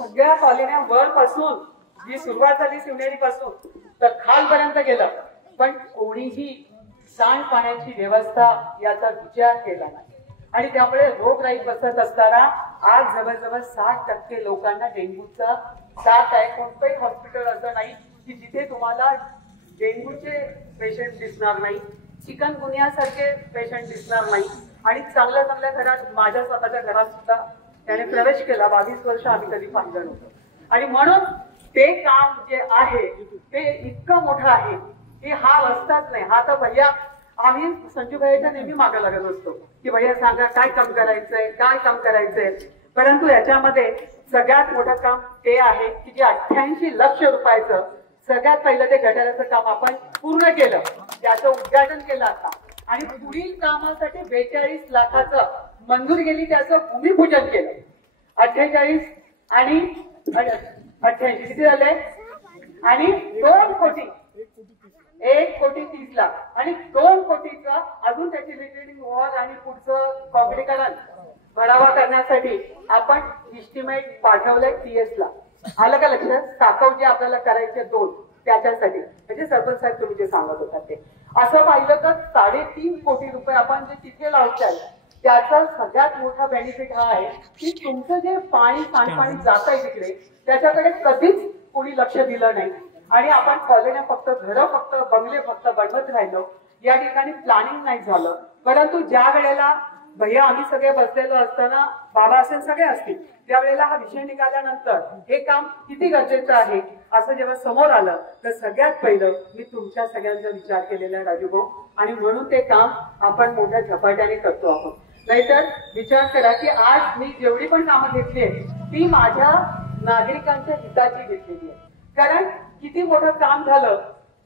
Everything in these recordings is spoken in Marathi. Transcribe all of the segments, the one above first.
सगळ्या कॉलन्या वर पासून जी सुरुवात झाली शिवनेरी पासून तर खालपर्यंत गेलं, पण कोणीही सांडपाण्याची व्यवस्था याचा विचार केला नाही आणि त्यामुळे रोगराई पसरत असताना आज जवळजवळ 60% लोकांना डेंग्यूचा साथ आहे. कोणतंही हॉस्पिटल असं नाही की जिथे तुम्हाला डेंग्यूचे पेशंट दिसणार नाही, चिकनगुन्यासारखे पेशंट दिसणार नाही. आणि चांगल्या चांगल्या घरात, माझ्या स्वतःच्या घरात सुद्धा त्याने प्रवेश केला. 22 वर्ष आम्ही कधी पाहिलं नव्हतं. आणि म्हणून ते काम जे आहे ते इतकं मोठं आहे की हा रस्ताच नाही. हा तर भैया आम्ही संजू भैयाच्या नेहमी मागे लागत असतो की भैया सांगा काय काम करायचंय, काय काम करायचंय. परंतु याच्यामध्ये सगळ्यात मोठं काम ते आहे की जे 88 लक्ष रुपयाचं सगळ्यात पहिलं ते गटाराचं काम आपण पूर्ण केलं, त्याचं उद्घाटन केलं आता. आणि पुढील कामासाठी 42 लाखाचं मंजूर केली, त्याचं भूमिपूजन केलं. 48 आणि 88 किती झाले? आणि 2 कोटी, 1,30,00,000 आणि 2 कोटीचा अजून त्याची रिटेनिंग वॉल आणि पुढचं काँक्रीटीकरण भरावा करण्यासाठी आपण इस्टिमेट पाठवलंय TS ला. आलं का लक्षात? साखव जे आपल्याला करायचे 2 त्याच्यासाठी, म्हणजे सरपंच साहेब तुम्ही जे सांगत होतात ते असं पाहिलं तर 3.5 कोटी रुपये आपण जे तिथे लावताय त्याचा सगळ्यात मोठा बेनिफिट हा आहे की तुमचं जे सांडपाणी जात आहे तिकडे त्याच्याकडे कधीच कोणी लक्ष दिलं नाही. आणि आपण कॉलन्या फक्त घरं, फक्त बंगले फक्त बनवत राहिलो, या ठिकाणी प्लॅनिंग नाही झालं. परंतु ज्या वेळेला भैया आम्ही सगळे बसलेलो असताना, बाबा असेल सगळे असतील, त्यावेळेला हा विषय निघाल्यानंतर हे काम किती गरजेचं आहे असं जेव्हा समोर आलं तर सगळ्यात पहिलं मी तुमच्या सगळ्यांचा विचार केलेला आहे राजू भाऊ. आणि म्हणून ते काम आपण मोठ्या झपाट्याने करतो आहोत. नाहीतर विचार करा की आज मी जेवढी पण कामं घेतली आहे ती माझ्या नागरिकांच्या हिताची घेतलेली आहे. कारण किती मोठं काम झालं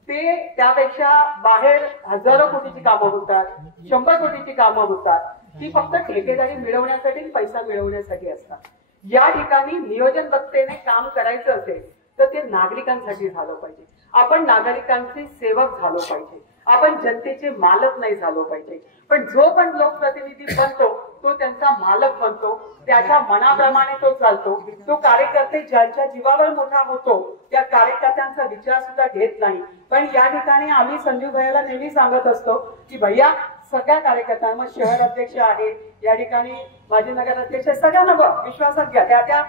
ते त्यापेक्षा बाहेर हजारो कोटीची कामं होतात, 100 कोटीची कामं होतात. ती फक्त ठेकेदारी मिळवण्यासाठी, पैसा मिळवण्यासाठी असतात. या ठिकाणी नियोजनबद्धतेने काम करायचं असेल तर ते नागरिकांसाठी झालं पाहिजे. आपण नागरिकांचे सेवक झालो पाहिजे, आपण जनतेचे मालक नाही झालो पाहिजे. पण जो पण लोकप्रतिनिधी बनतो तो त्यांचा मालक बनतो, त्याच्या मनाप्रमाणे तो चालतो. तो कार्यकर्ते ज्यांच्या जीवावर मोठा होतो त्या कार्यकर्त्यांचा विचार सुद्धा घेत नाही. पण या ठिकाणी आम्ही संजू भैयाला नेहमी सांगत असतो की भैया सगळ्या कार्यकर्त्यांना, मग शहर अध्यक्ष आहे, या ठिकाणी माजी नगर अध्यक्ष, सगळ्यांना विश्वासात घ्या. त्या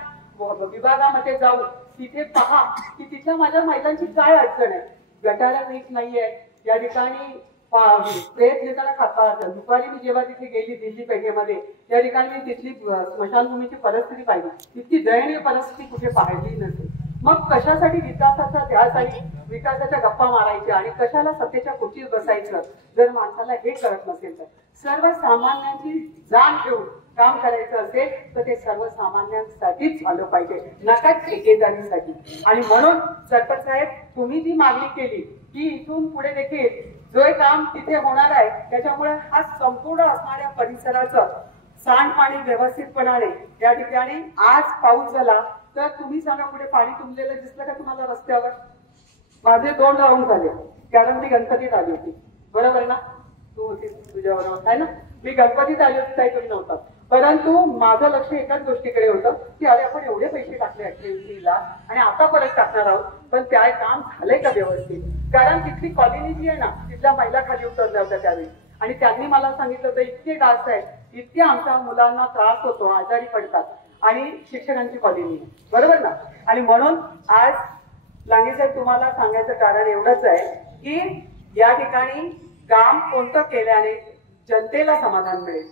विभागामध्ये जाऊ, तिथे पहा की तिथल्या माझ्या महिलांची काय अडचण आहे. गटारा नीट नाहीये, या ठिकाणी प्रेत नेताना खातात. दुपारी मी जेव्हा तिथे गेली दिल्ली पेठेमध्ये, त्या ठिकाणी मी तिथली स्मशानभूमीची परिस्थिती पाहिली. इतकी दयनीय परिस्थिती कुठे पाहिली नसेल. मग कशासाठी विकासाचा ध्यास आणि विकासाच्या गप्पा मारायच्या आणि कशाला सत्तेच्या खुर्चीत बसायचं जर माणसाला हे कळत नसेल तर. सर्वसामान्यांची जाण ठेवून काम करायचं असेल तर ते सर्वसामान्यांसाठीच झालं पाहिजे, नका ठेकेदारीसाठी. आणि म्हणून सरपंच साहेब तुम्ही जी मागणी केली की इथून पुढे देखील जो काम तिथे होणार आहे त्याच्यामुळे हा संपूर्ण असणाऱ्या परिसराचं सांडपाणी व्यवस्थितपणाने, या ठिकाणी आज पाऊस झाला तर तुम्ही सांगा पुढे पाणी तुंबलेलं दिसलं का तुम्हाला रस्त्यावर? माझे 2 राऊंड झाले कारण मी गणपतीत आली होती, बरोबर ना? तू होती, तुझ्याबरोबर आहे ना? मी गणपतीत आली होती, काही तुम्ही नव्हता. परंतु माझं लक्ष एकाच गोष्टीकडे होतं की अरे आपण एवढे पैसे टाकले 88 ला आणि आता परत टाकणार आहोत, पण त्या काम झालंय का व्यवस्थित? कारण तिथली कॉलनी जी आहे ना, तिथल्या महिला खाली उतरल्या होत्या त्यावेळी आणि त्यांनी मला सांगितलं होतं इतके डास आहेत, इतके आमच्या मुलांना त्रास होतो, आजारी पडतात. आणि शिक्षकांची कॉलनी, बरोबर ना? आणि म्हणून आज लांगे साहेब तुम्हाला सांगायचं कारण एवढंच आहे की या ठिकाणी काम कोणतं केल्याने जनतेला समाधान मिळेल,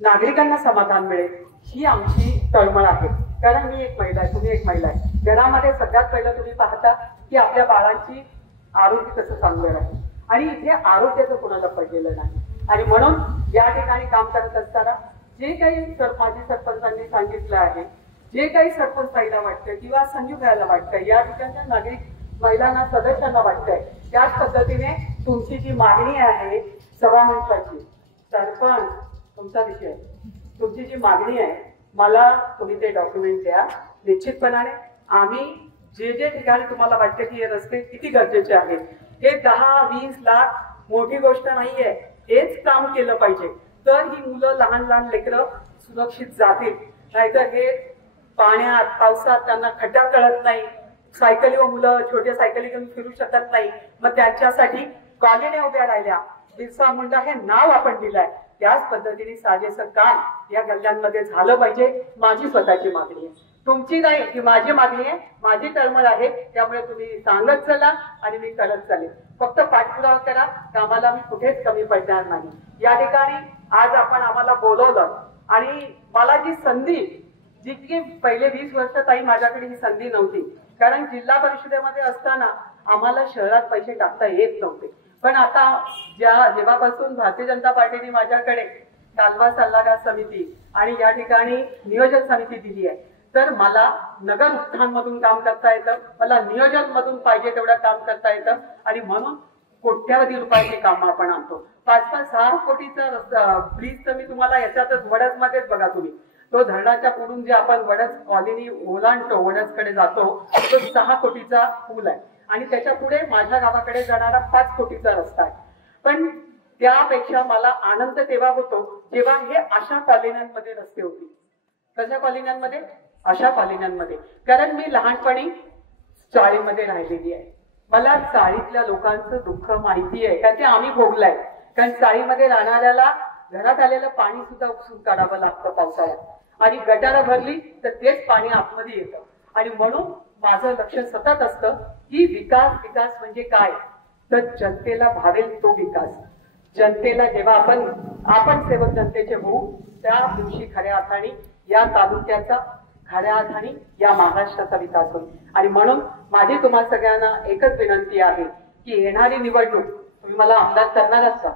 नागरिकांना समाधान मिळेल, ही आमची तळमळ आहे. कारण मी एक महिला आहे, तुम्ही एक महिला आहे. घरामध्ये सगळ्यात पहिलं तुम्ही पाहता की आपल्या बाळांची आरोग्य कसं चांगलं राहील आणि इथे आरोग्याचं कोणाला पडलेलं नाही. आणि म्हणून या ठिकाणी काम करत असताना जे काही माजी सरपंचांनी सांगितलं आहे, जे काही सरपंच ताईला वाटतं किंवा संजू भैयाला वाटतं, या ठिकाणच्या नागरिक महिलांना, सदस्यांना वाटतंय, त्याच पद्धतीने तुमची जी मागणी आहे सभामंडपाची, सरपंच तुमचा विषय, तुमची जी मागणी आहे मला तुम्ही ते डॉक्युमेंट द्या. निश्चितपणाने आम्ही जे जे ठिकाणी तुम्हाला वाटतं की हे रस्ते किती गरजेचे आहेत, हे 10-20 लाख मोठी गोष्ट नाहीये, हेच काम केलं पाहिजे तर ही मुलं, लहान लहान लेकरं सुरक्षित जातील. नाहीतर हे पाण्यात पावसात त्यांना खड्डा कळत नाही, सायकली व मुलं छोट्या सायकली घेऊन फिरू शकत नाही, मग त्यांच्यासाठी कॉलन्या उभ्या राहिल्या. बिरसा मुंडा हे नाव आपण दिलंय, त्याच पद्धतीने साजेसं काम या गल्ल्यांमध्ये झालं पाहिजे. माझी स्वतःची मागणी आहे, तुमची नाही, की माझी मागणी आहे, माझी तळमळ आहे. त्यामुळे तुम्ही सांगत चला आणि मी करत चालेल. फक्त पाठपुरावा करा, कामाला मी कुठेच कमी पडणार नाही. या ठिकाणी आज आपण आम्हाला बोलवलं आणि मला जी संधी, जितकी पहिले 20 वर्ष ताई माझ्याकडे ही संधी नव्हती, कारण जिल्हा परिषदेमध्ये असताना आम्हाला शहरात पैसे टाकता येत नव्हते. पण आता जेव्हापासून भारतीय जनता पार्टीने माझ्याकडे कालवा सल्लागार समिती आणि या ठिकाणी नियोजन समिती दिली आहे, तर मला नगर उत्थान मधून काम करता येतं, मला नियोजन मधून पाहिजे तेवढं काम करता येतं आणि म्हणून कोट्यावधी रुपयाची काम आपण आणतो. 5-6 कोटीचा ब्रिज तर मी तुम्हाला याच्यातच वडस मध्येच बघा तुम्ही, तो धरणाच्या पुढून जे आपण वडस कॉलनी ओलांडतो, वडसकडे जातो, तो 6 कोटीचा पूल आहे आणि त्याच्या पुढे माझ्या गावाकडे जाणारा 5 कोटीचा रस्ता आहे. पण त्यापेक्षा मला आनंद तेव्हा होतो जेव्हा हे अशा कॉलन्यांमध्ये रस्ते होते. कशा कॉलन्यांमध्ये? अशा कॉलन्यांमध्ये. कारण मी लहानपणी चाळीमध्ये राहिलेली आहे, मला चाळीतल्या लोकांचं दुःख माहिती आहे, कारण ते आम्ही भोगलंय. कारण चाळीमध्ये राहणाऱ्याला घरात आलेलं पाणी सुद्धा उपसून काढावं लागतं पावसाळ्यात आणि गटारं भरली तर तेच पाणी आतमध्ये येतं. आणि म्हणून माझं लक्ष सतत असतं की विकास म्हणजे काय, तर जनतेला भावेल तो विकास. जनतेला जेव्हा आपण सेवक जनतेचे होऊ, त्या दिवशी खऱ्या अर्थाने या तालुक्याचा, खऱ्या अर्थाने या महाराष्ट्राचा विकास होईल. आणि म्हणून माझी तुम्हा सगळ्यांना एकच विनंती आहे की येणारी निवडणूक तुम्ही मला आमदार करणार आहात का?